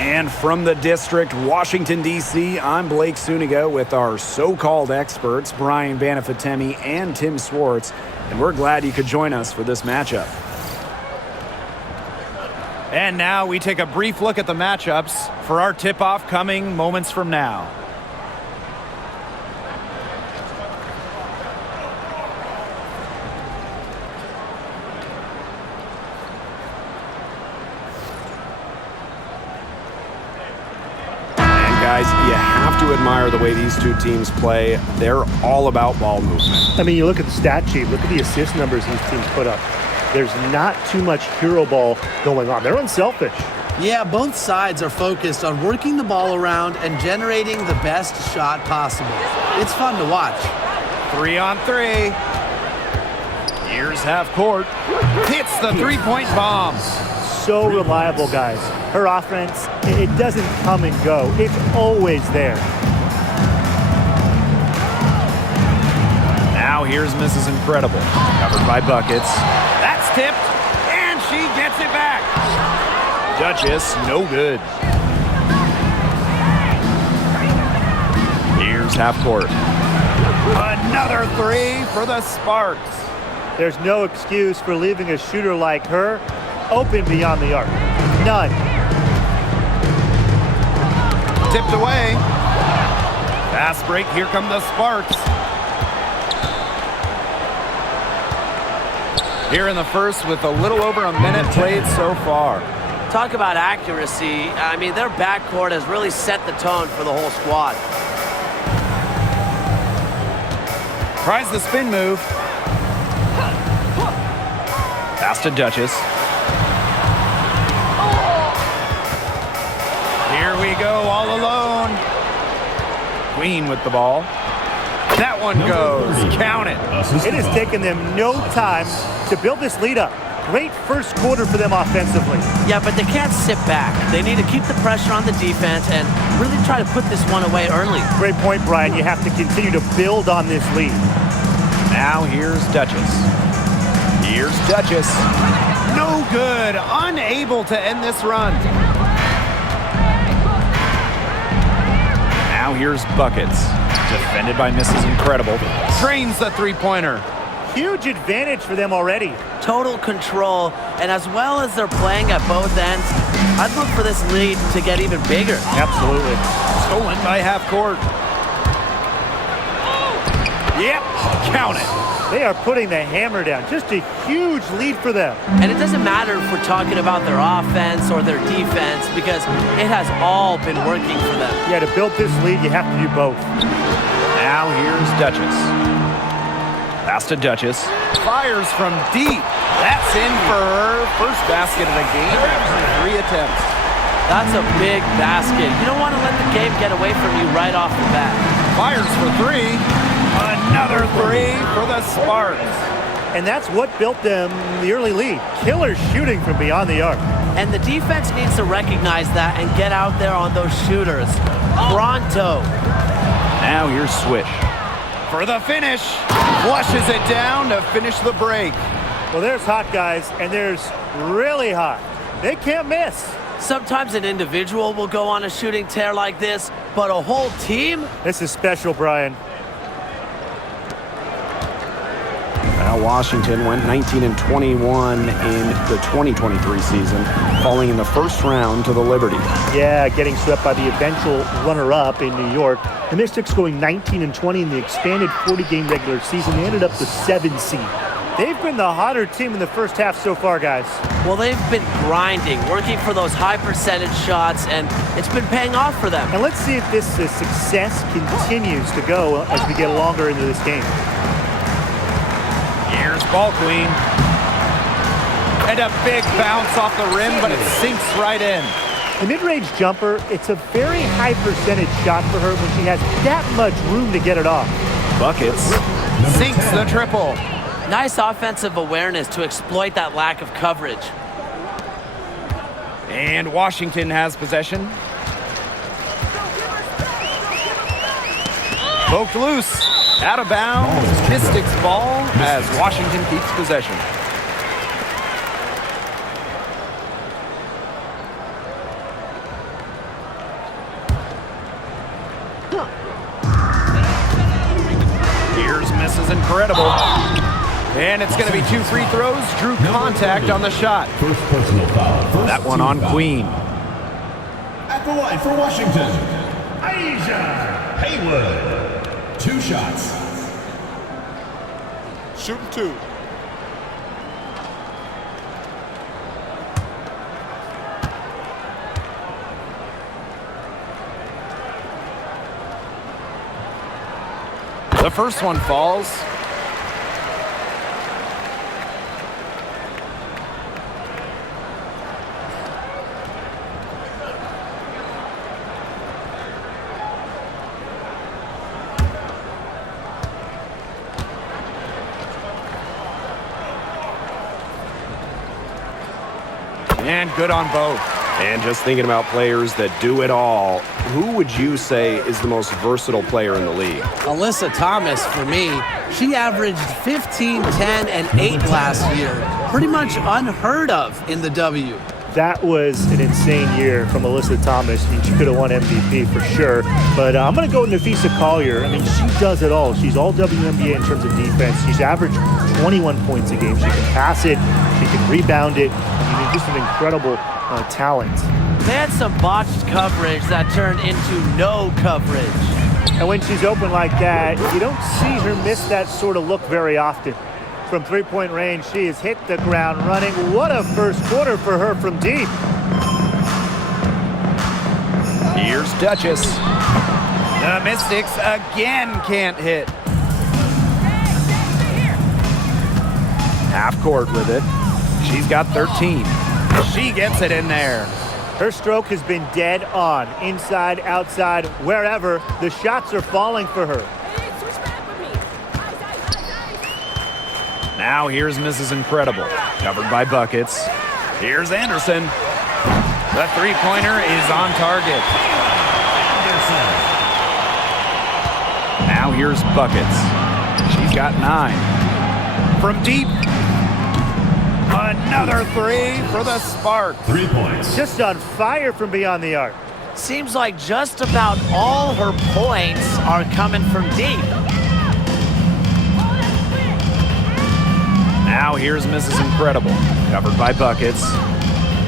And from the district, Washington, D.C., I'm Blake Suniga with our so-called experts, Brian Banafitemi and Tim Swartz, and we're glad you could join us for this matchup. And now we take a brief look at the matchups for our tip-off coming moments from now. Guys, you have to admire the way these two teams play. They're all about ball movement. I mean, you look at the stat sheet, look at the assist numbers these teams put up. There's not too much hero ball going on. They're unselfish. Yeah, both sides are focused on working the ball around and generating the best shot possible. It's fun to watch. 3-on-3. Here's half court. Hits the three-point bomb. So reliable, guys. Her offense, it doesn't come and go. It's always there. Now here's Mrs. Incredible. Covered by buckets. That's tipped, and she gets it back. Duchess, no good. Here's half court. Another three for the Sparks. There's no excuse for leaving a shooter like her open beyond the arc. None. Tipped away. Fast break. Here come the Sparks. Here in the first with a little over a minute played so far. Talk about accuracy. I mean, their backcourt has really set the tone for the whole squad. Tries the spin move. Pass to Duchess. Here we go, all alone. Queen with the ball. That one goes. Count it. It has taken them no time to build this lead up. Great first quarter for them offensively. Yeah, but they can't sit back. They need to keep the pressure on the defense and really try to put this one away early. Great point, Brian. You have to continue to build on this lead. Now here's Duchess. Here's Duchess. No good. Unable to end this run. Now here's Buckets. Defended by Mrs. Incredible. Drains the three-pointer. Huge advantage for them already. Total control, and as well as they're playing at both ends, I'd look for this lead to get even bigger. Absolutely. Stolen by half court. Yep, count it. They are putting the hammer down. Just a huge lead for them. And it doesn't matter if we're talking about their offense or their defense because it has all been working for them. Yeah, to build this lead, you have to do both. Now here's Duchess. Pass to Duchess. Fires from deep. That's in for her first basket of the game after 3 attempts. That's a big basket. You don't want to let the game get away from you right off the bat. Fires for 3. Another 3 for the Sparks. And that's what built them the early lead. Killer shooting from beyond the arc. And the defense needs to recognize that and get out there on those shooters. Pronto. Now here's Swish. For the finish. Flushes it down to finish the break. Well, there's hot, guys, and there's really hot. They can't miss. Sometimes an individual will go on a shooting tear like this, but a whole team? This is special, Brian. Now Washington went 19-21 in the 2023 season, falling in the first round to the Liberty. Yeah, getting swept by the eventual runner-up in New York. The Mystics going 19-20 in the expanded 40-game regular season. They ended up the 7 seed. They've been the hotter team in the first half so far, guys. Well, they've been grinding, working for those high percentage shots, and it's been paying off for them. And let's see if this success continues to go as we get longer into this game. Here's Ball Queen. And a big bounce off the rim, but it sinks right in. The mid-range jumper, it's a very high percentage shot for her when she has that much room to get it off. Buckets. Sinks the triple. Nice offensive awareness to exploit that lack of coverage. And Washington has possession. Poked loose. Out of bounds. Mystics ball as Washington keeps possession. Here's Mrs. Incredible. And it's going to be 2 free throws. Drew contact on the shot. First personal foul. That one on Queen. At the line for Washington, Asia Haywood. 2 shots. Shooting 2. The first one falls. And good on both. And just thinking about players that do it all, who would you say is the most versatile player in the league? Alyssa Thomas, for me, she averaged 15, 10, and 8 last year. Pretty much unheard of in the W. That was an insane year from Alyssa Thomas. I mean, she could have won MVP for sure. But I'm going to go with Nafisa Collier. I mean, she does it all. She's all WNBA in terms of defense. She's averaged 21 points a game. She can pass it. She can rebound it. I mean, just an incredible talent. They had some botched coverage that turned into no coverage. And when she's open like that, you don't see her miss that sort of look very often. From three-point range, she has hit the ground running. What a first quarter for her from deep. Here's Duchess. The Mystics again can't hit. Half court with it. She's got 13. She gets it in there. Her stroke has been dead on. Inside, outside, wherever. The shots are falling for her. Now here's Mrs. Incredible, covered by buckets. Here's Anderson. The three-pointer is on target. Now here's buckets. She's got 9. From deep. Another 3 for the Sparks. 3 points. Just on fire from beyond the arc. Seems like just about all her points are coming from deep. Now here's Mrs. Incredible, covered by buckets.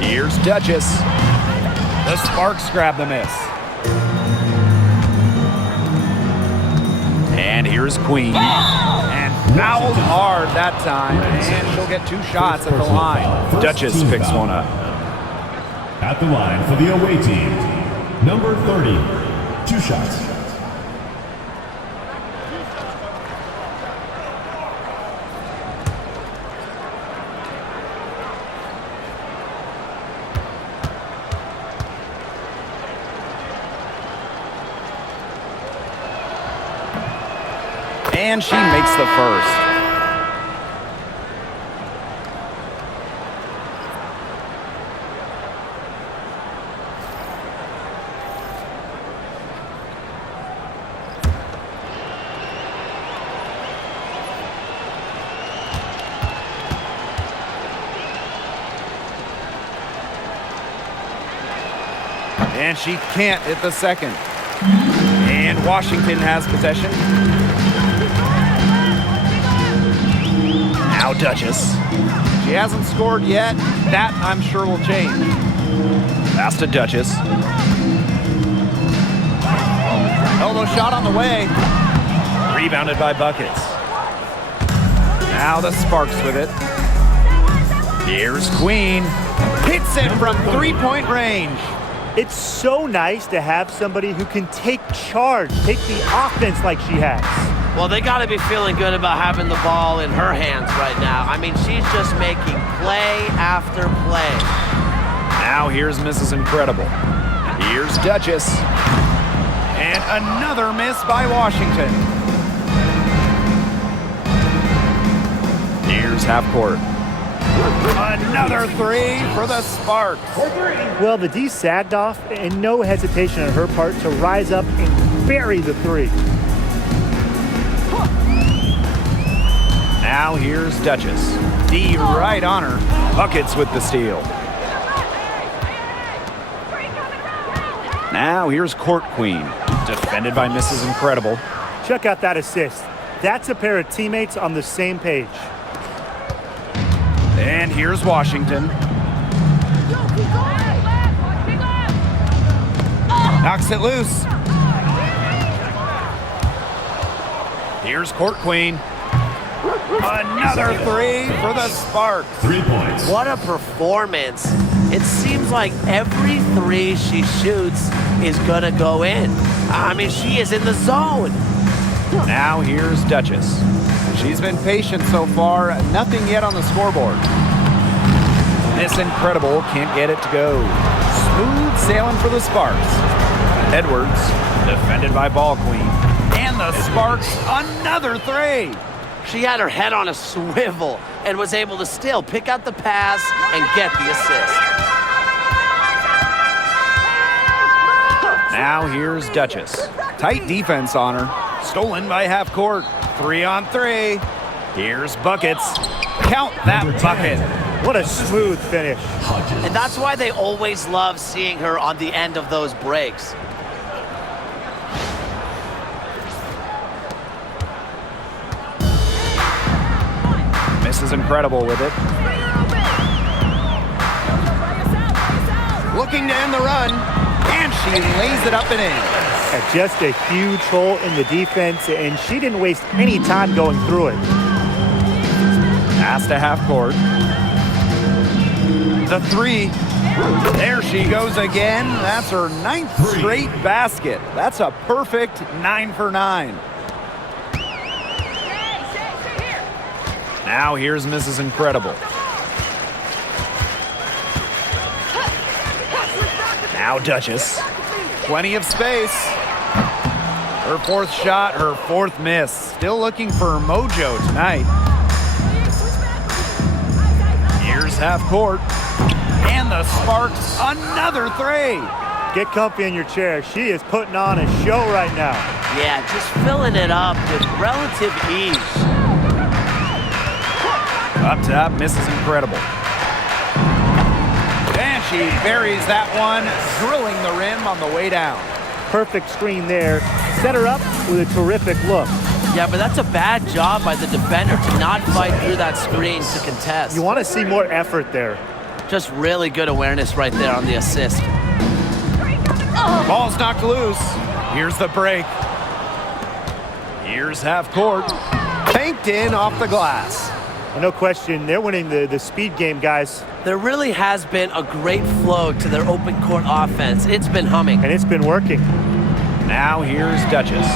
Here's Duchess. The Sparks grab the miss. And here's Queen. And fouled hard that time. And she'll get 2 shots at the line. Duchess picks one up. At the line for the away team, number 30. 2 shots. And she makes the first. And she can't hit the second. And Washington has possession. Now Duchess. She hasn't scored yet. That, I'm sure, will change. Pass to Duchess. Elbow shot on the way. Rebounded by buckets. Now the Sparks with it. Here's Queen. Hits it from three-point range. It's so nice to have somebody who can take charge, take the offense like she has. Well, they got to be feeling good about having the ball in her hands right now. I mean, she's just making play after play. Now here's Mrs. Incredible. Here's Duchess. And another miss by Washington. Here's half court. Another 3 for the Sparks. Well, the D sagged off, and no hesitation on her part to rise up and bury the 3. Now here's Duchess. D right on her. Buckets with the steal. Now here's Court Queen. Defended by Mrs. Incredible. Check out that assist. That's a pair of teammates on the same page. And here's Washington. Knocks it loose. Here's Court Queen. Another three for the Sparks. 3 points. What a performance. It seems like every three she shoots is gonna go in. I mean, she is in the zone. Now here's Duchess. She's been patient so far. Nothing yet on the scoreboard. Miss Incredible can't get it to go. Smooth sailing for the Sparks. Edwards, defended by Ball Queen. And the Sparks, another three. She had her head on a swivel and was able to still pick out the pass and get the assist. Now here's Duchess. Tight defense on her. Stolen by half court. 3-on-3. Here's Buckets. Count that bucket. What a smooth finish. And that's why they always love seeing her on the end of those breaks. Mrs. Incredible with it. Looking to end the run. And she lays it up and in. Just a huge hole in the defense, and she didn't waste any time going through it. Pass to half court. The three. There she goes again. That's her 9th straight basket. That's a perfect 9 for 9. Now here's Mrs. Incredible. Now Duchess. Plenty of space. Her 4th shot, her 4th miss. Still looking for mojo tonight. Here's half court. And the Sparks, another three. Get comfy in your chair. She is putting on a show right now. Yeah, just filling it up with relative ease. Up top, Mrs. Incredible. And she buries that one, drilling the rim on the way down. Perfect screen there. Set her up with a terrific look. Yeah, but that's a bad job by the defender to not fight through that screen to contest. You want to see more effort there. Just really good awareness right there on the assist. Ball's knocked loose. Here's the break. Here's half court. Banked in off the glass. No question, they're winning the speed game, guys. There really has been a great flow to their open court offense. It's been humming. And it's been working. Now here's Duchess.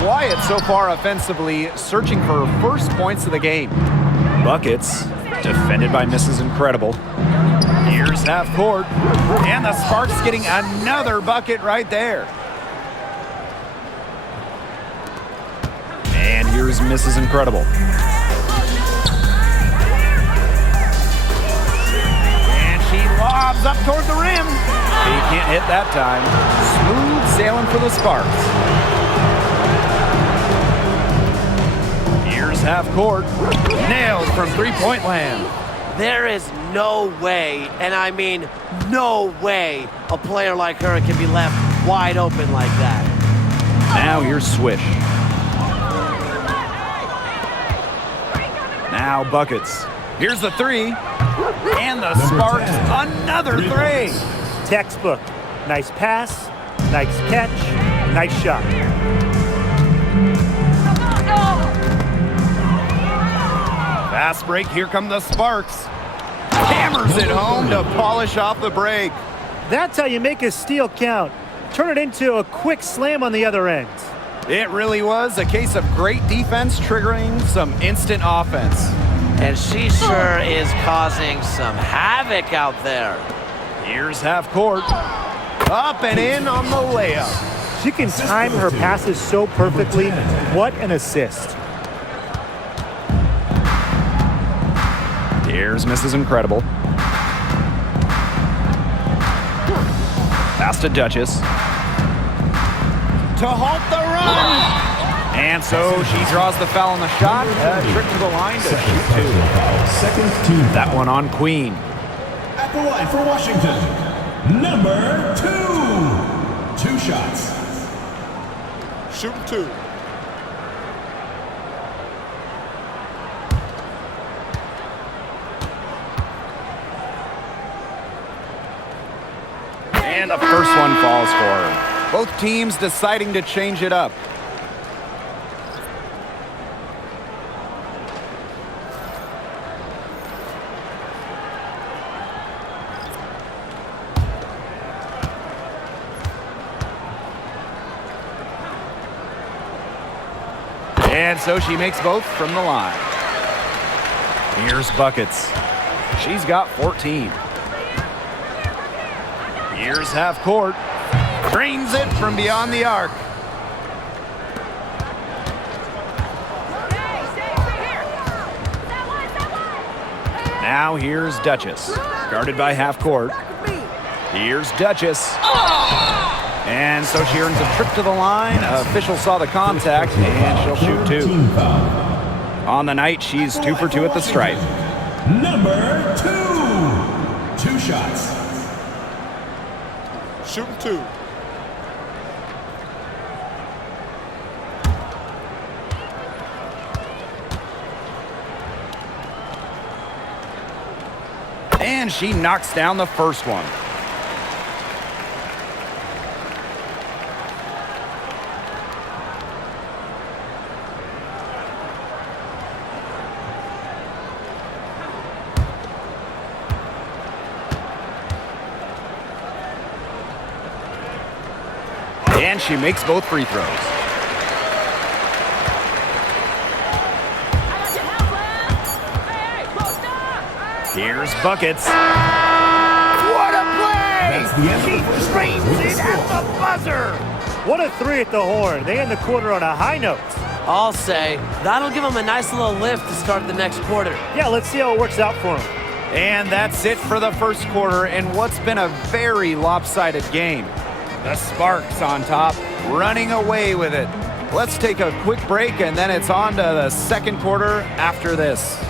Quiet so far offensively, searching for her first points of the game. Buckets, defended by Mrs. Incredible. Here's half court. And the Sparks getting another bucket right there. And here's Mrs. Incredible. Lobs up toward the rim. He can't hit that time. Smooth sailing for the Sparks. Here's half court. Nailed from three-point land. There is no way, and I mean no way, a player like her can be left wide open like that. Now here's Swish. Now Buckets. Here's the three. And the Sparks, another three. Textbook. Nice pass, nice catch, nice shot. Fast break, here come the Sparks. Hammers it home to polish off the break. That's how you make a steal count. Turn it into a quick slam on the other end. It really was a case of great defense triggering some instant offense. And she sure is causing some havoc out there. Here's half court. Up and in on the layup. She can time her passes so perfectly. What an assist. Here's Mrs. Incredible. Pass to Duchess. To halt the run. And so she draws the foul on the shot. Trick to the line to shoot two. Second team. That one on Queen. At the line for Washington, number 2. 2 shots. Shooting 2. And the first one falls for her. Both teams deciding to change it up. And so she makes both from the line. Here's buckets. She's got 14. Here's half court. Drains it from beyond the arc. Now here's Duchess. Guarded by half court. Here's Duchess. And so she earns a trip to the line. Official saw the contact, and she'll shoot 2. On the night, she's 2 for 2 at the stripe. Number 2. 2 shots. Shooting 2. And she knocks down the first one. And she makes both free throws. Here's buckets. What a play! That's the end of the She first drains quarter with it the at score. the buzzer. What a 3 at the horn. They end the quarter on a high note. I'll say that'll give them a nice little lift to start the next quarter. Yeah, let's see how it works out for them. And that's it for the first quarter in what's been a very lopsided game. The Sparks on top, running away with it. Let's take a quick break, and then it's on to the second quarter after this.